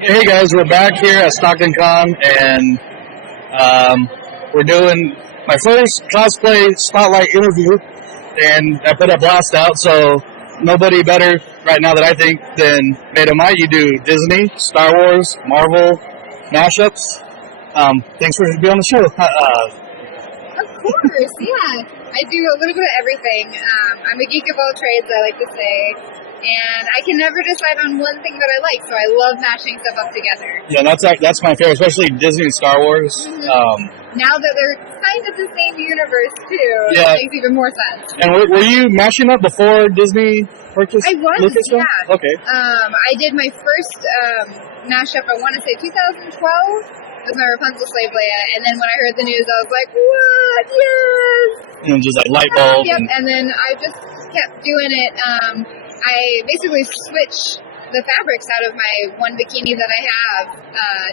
Hey guys, we're back here at Stockton Con, and we're doing my first cosplay spotlight interview, and I put a blast out, so nobody better right now that I think than Maid. You do Disney, Star Wars, Marvel, mashups. Thanks for being on the show. Of course, yeah. I do a little bit of everything. I'm a geek of all trades, I like to say. And I can never decide on one thing that I like, so I love mashing stuff up together. Yeah, that's my favorite, especially Disney and Star Wars. Mm-hmm. Now that they're kind of the same universe, too, it makes even more sense. And were you mashing up before Disney purchased I was, Lucasfilm? yeah. Okay. I did my first mashup, I want to say 2012. With my Rapunzel Slave Leia, and then when I heard the news, I was like, what? Yes! And just like light bulb. Yep, and then I just kept doing it. I basically switch the fabrics out of my one bikini that I have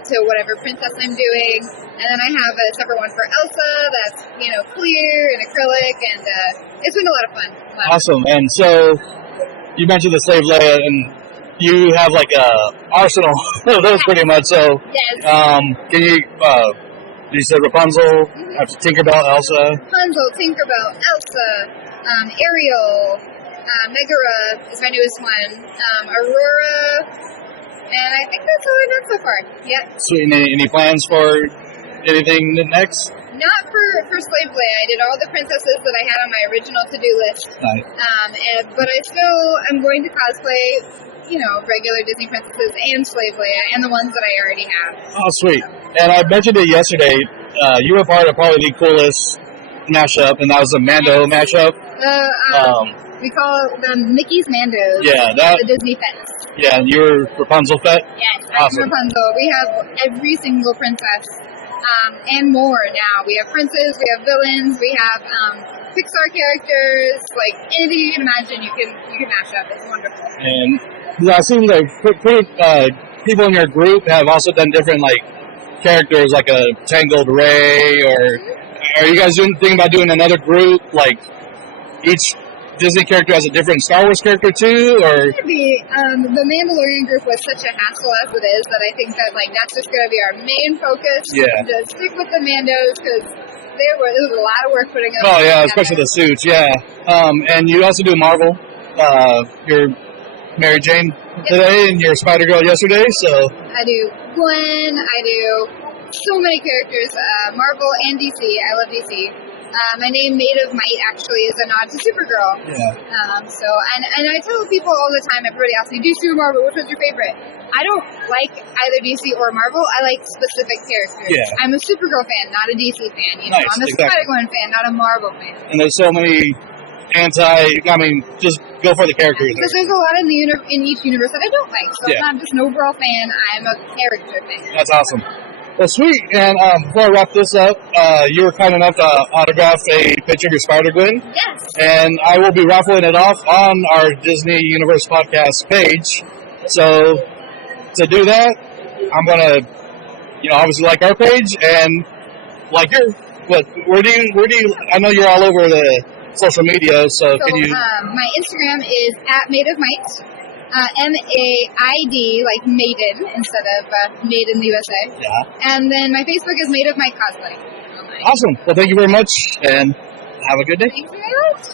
to whatever princess I'm doing, and then I have a separate one for Elsa that's, clear and acrylic, and it's been a lot of fun. Awesome. And so, you mentioned the Slave Leia, and you have like a arsenal of those pretty much. So, yes. Can you said Rapunzel, Tinkerbell, Elsa? Rapunzel, Tinkerbell, Elsa, Ariel, Megara is my newest one, Aurora, and I think that's all I've done so far. Yep. Sweet. Any plans for anything next? Not for Slave Leia. I did all the princesses that I had on my original to-do list. Nice. But I still am going to cosplay, regular Disney princesses and Slave Leia, and the ones that I already have. Oh, sweet. And I mentioned it yesterday. You were part of probably the coolest mashup, and that was a Mando mashup. We call them Mickey's Mandos. Yeah, the Disney Fets. Yeah, and you're Rapunzel Fett? Yes, awesome. I'm Rapunzel. We have every single princess, and more now. We have princes, we have villains, we have Pixar characters, like anything you can imagine, you can mash up. It's wonderful. And it seems like people in your group have also done different characters, like a Tangled Ray, or are you guys thinking about doing another group, like each Disney character has a different Star Wars character too, or? Maybe. The Mandalorian group was such a hassle as it is that I think that that's just going to be our main focus. Yeah. To stick with the Mandos, because there was a lot of work putting them. Oh yeah, especially the suits. Yeah. And you also do Marvel. You're Mary Jane today, and you're Spider-Girl yesterday. So. I do Gwen. I do so many characters. Marvel and DC. I love DC. My name, Maid of Might, actually is a nod to Supergirl. Yeah. And I tell people all the time, everybody asks me, DC or Marvel, which was your favorite? I don't like either DC or Marvel. I like specific characters. Yeah. I'm a Supergirl fan, not a DC fan. Nice, I'm a Spider-Gwen fan, not a Marvel fan. And there's so many just go for the characters. Because there's a lot in each universe that I don't like. So I'm not just an overall fan, I'm a character fan. That's awesome. Well, sweet. And before I wrap this up, you were kind enough to autograph a picture of your Spider-Gwen. Yes. And I will be raffling it off on our Disney Universe podcast page. So to do that, I'm going to, obviously like our page and like your, where do you, I know you're all over the social media, so can you? My Instagram is @MaidOfMight. MAID, like Maiden, instead of Made in the USA. Yeah. And then my Facebook is Maid of Might Cosplay. Awesome. Well, thank you very much, and have a good day. Thank you very much.